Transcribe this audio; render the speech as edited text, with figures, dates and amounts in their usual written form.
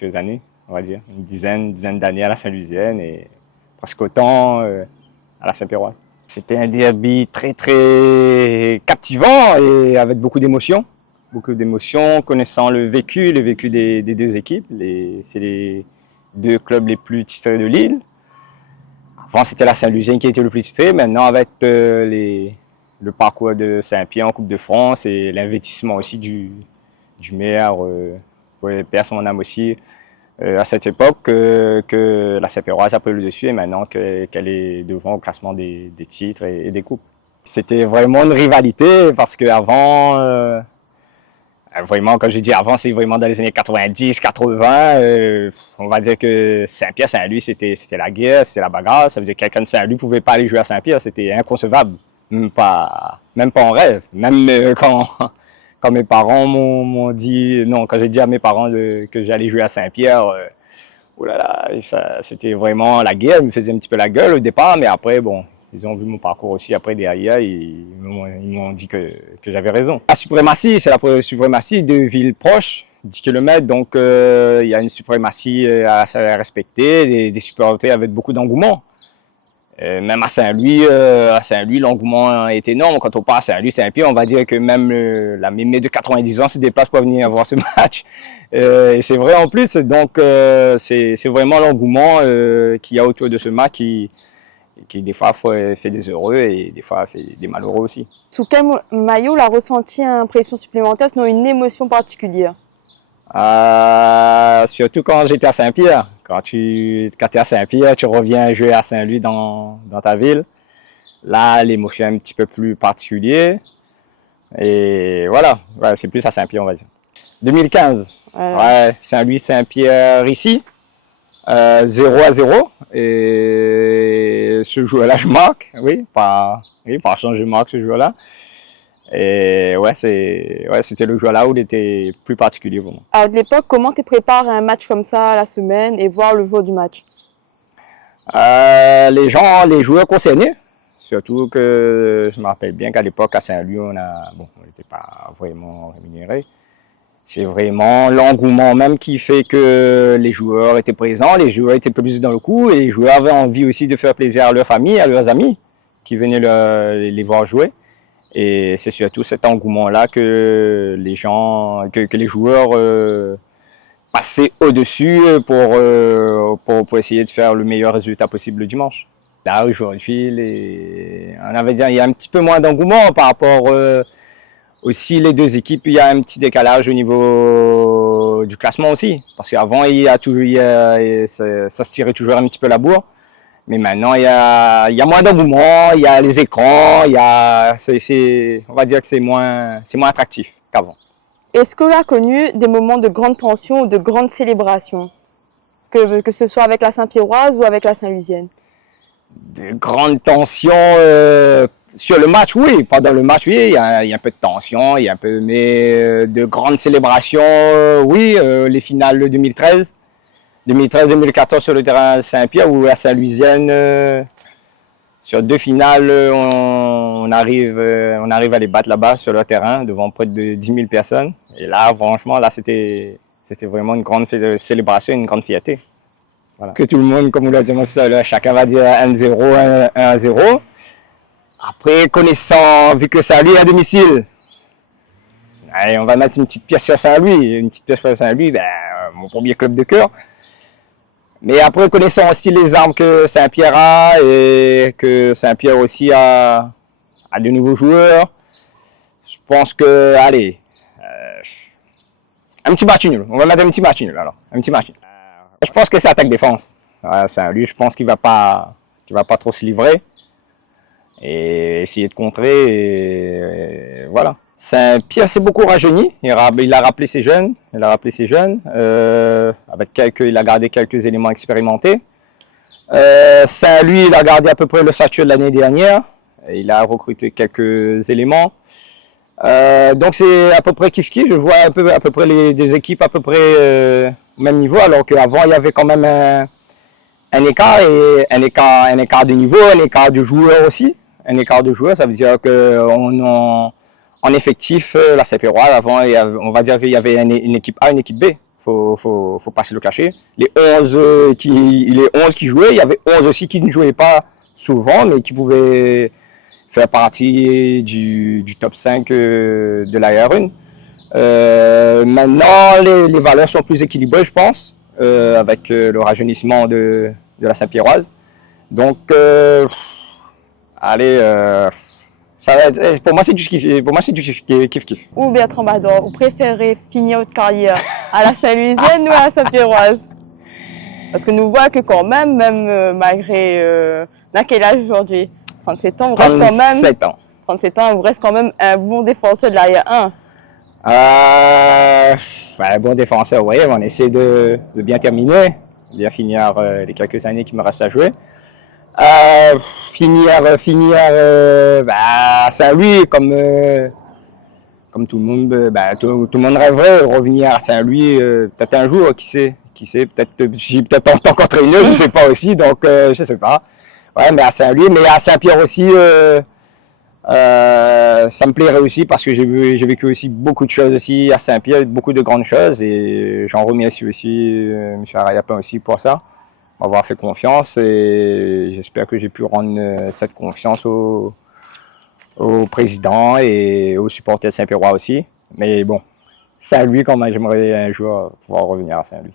quelques années, on va dire, une dizaine d'années à la Saint-Louisienne et presque autant à la Saint-Péroise. C'était un derby très très captivant et avec beaucoup d'émotions. Beaucoup d'émotions, connaissant le vécu des deux équipes. C'est les deux clubs les plus titrés de l'île. Avant, c'était la Saint-Louisienne qui était le plus titré. Maintenant, avec le parcours de Saint-Pierre en Coupe de France et l'investissement aussi du maire, pour perdre son âme aussi, à cette époque, que la Saint-Péroise a pris le dessus et maintenant qu'elle est devant au classement des titres et des coupes. C'était vraiment une rivalité parce qu'avant, vraiment, quand je dis avant, c'est vraiment dans les années 90, 80. On va dire que Saint-Pierre, Saint-Louis, c'était la guerre, c'était la bagarre. Ça veut dire que quelqu'un de Saint-Louis ne pouvait pas aller jouer à Saint-Pierre. C'était inconcevable. Même pas en rêve. Même quand mes parents m'ont dit, non, quand j'ai dit à mes parents que j'allais jouer à Saint-Pierre, oh là là, c'était vraiment la guerre. Ils me faisaient un petit peu la gueule au départ, mais après, bon. Ils ont vu mon parcours aussi après derrière, ils m'ont dit que j'avais raison. La suprématie, c'est la suprématie de villes proches, 10 km, donc il y a une suprématie à respecter, des supériorités avec beaucoup d'engouement. Même à Saint-Louis, l'engouement est énorme. Quand on part à Saint-Louis, Saint-Pierre, on va dire que même la mémé de 90 ans se déplace pour venir voir ce match. Et c'est vrai en plus, donc c'est vraiment l'engouement qu'il y a autour de ce match qui des fois fait des heureux et des fois fait des malheureux aussi. Sous quel maillot la ressenti une pression supplémentaire, sinon une émotion particulière? Surtout quand j'étais à Saint-Pierre. Quand tu es à Saint-Pierre, tu reviens jouer à Saint-Louis dans ta ville. Là, l'émotion est un petit peu plus particulière. Et voilà, ouais, c'est plus à Saint-Pierre, on va dire. 2015, ouais, Saint-Louis, Saint-Pierre ici. 0-0 et ce joueur-là je marque, oui, par chance je marque ce joueur-là et ouais, c'était le joueur-là où il était plus particulier pour moi. À l'époque, comment tu prépares un match comme ça la semaine et voir le jour du match? Les joueurs concernés, surtout que je me rappelle bien qu'à l'époque à Saint-Louis on n'était pas vraiment rémunérés. C'est vraiment l'engouement même qui fait que les joueurs étaient présents, les joueurs étaient plus dans le coup et les joueurs avaient envie aussi de faire plaisir à leur famille, à leurs amis qui venaient les voir jouer. Et c'est surtout cet engouement-là que les joueurs passaient au-dessus pour essayer de faire le meilleur résultat possible le dimanche. Là aujourd'hui, on avait dit il y a un petit peu moins d'engouement par rapport aussi, les deux équipes, il y a un petit décalage au niveau du classement aussi. Parce qu'avant, ça se tirait toujours un petit peu la bourre. Mais maintenant, il y a moins d'engouement, il y a les écrans, on va dire que c'est moins attractif qu'avant. Est-ce que l'on a connu des moments de grande tension ou de grande célébration, que ce soit avec la Saint-Pierroise ou avec la Saint-Louisienne? De grandes tensions sur le match, oui. Pendant le match, oui, il y a un peu de tension, mais de grandes célébrations, oui. Les finales de 2013-2014 sur le terrain de Saint-Pierre ou à Saint-Louisienne, sur deux finales, on arrive à les battre là-bas sur le terrain devant près de 10 000 personnes. Et là, franchement, là, c'était vraiment une grande célébration, une grande fierté. Voilà. Que tout le monde, comme vous l'avez dit tout à l'heure, chacun va dire 1-0, 1-0. Après, vu que Saint-Louis est à domicile, allez, on va mettre une petite pièce sur Saint-Louis. Une petite pièce sur Saint-Louis, mon premier club de cœur. Mais après, connaissant aussi les armes que Saint-Pierre a et que Saint-Pierre aussi a de nouveaux joueurs, je pense que, allez, un petit match nul. On va mettre un petit match nul alors. Un petit match nul. Je pense que c'est attaque-défense. Saint-Louis, je pense qu'il va pas trop se livrer et essayer de contrer. Et voilà. Saint-Pierre s'est beaucoup rajeuni. Il a rappelé ses jeunes. Il a gardé quelques éléments expérimentés. Saint-Louis, il a gardé à peu près le statut de l'année dernière. Il a recruté quelques éléments. Donc c'est à peu près kiff-kiff. Je vois à peu près des équipes à peu près au même niveau, alors qu'avant il y avait quand même un écart de niveau, un écart de joueurs aussi. Un écart de joueurs, ça veut dire qu'en effectif, la Saint-Pierroise, avant, on va dire qu'il y avait une équipe A, une équipe B. faut pas se le cacher. Les 11 qui jouaient, il y avait 11 aussi qui ne jouaient pas souvent, mais qui pouvaient faire partie du top 5 de la R1. Maintenant, les valeurs sont plus équilibrées, je pense, avec le rajeunissement de la Saint-Pierroise. Donc, allez, ça va être, pour moi, c'est du kiff, pour moi, c'est du kiff. Ou Bertrand Bador, vous préférez finir votre carrière à la Saint-Louisienne ou à la Saint-Pierroise? Parce que nous voyons que quand même, malgré, à quel âge aujourd'hui? 37 ans, vous reste quand même. 37 ans. 37 ans, vous reste quand même un bon défenseur de l'arrière 1. Bon défenseur, oui, on essaie de bien terminer, bien finir les quelques années qui me restent à jouer. Finir à Saint-Louis comme tout le monde, tout le monde rêverait, revenir à Saint-Louis peut-être un jour, qui sait, peut-être je suis peut-être encore traîneux, je sais pas aussi, donc je sais pas. Ouais, mais à Saint-Louis, mais à Saint-Pierre aussi, ça me plairait aussi parce que j'ai vécu aussi beaucoup de choses aussi à Saint-Pierre, beaucoup de grandes choses, et j'en remercie aussi M. Arayapin aussi pour ça, m'avoir fait confiance, et j'espère que j'ai pu rendre cette confiance au président et aux supporters Saint-Pierrois aussi. Mais bon, Saint-Louis, quand même, j'aimerais un jour pouvoir revenir à Saint-Louis.